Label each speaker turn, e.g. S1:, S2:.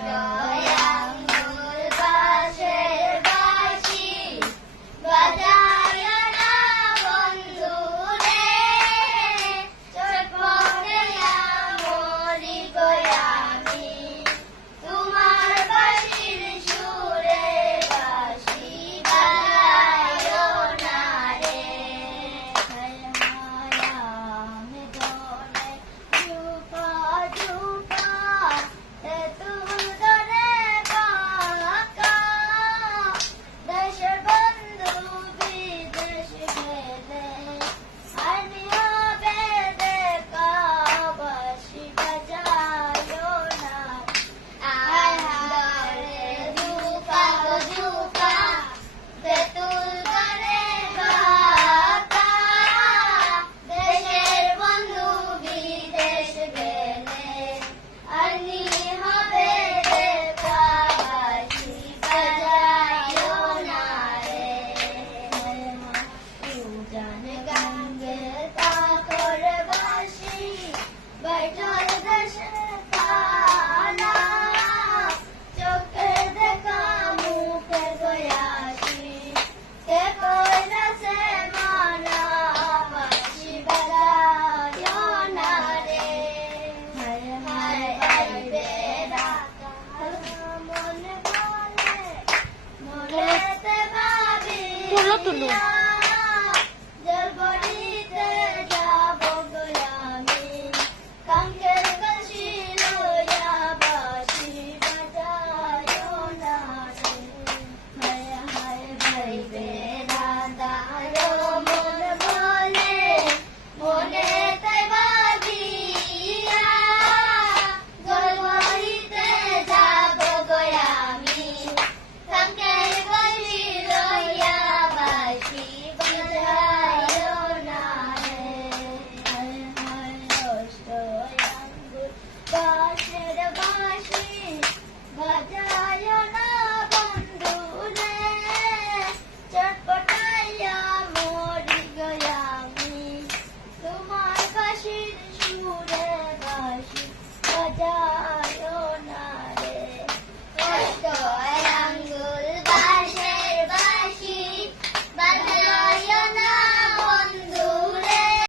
S1: 안녕.
S2: চলো তুলুন Yeah.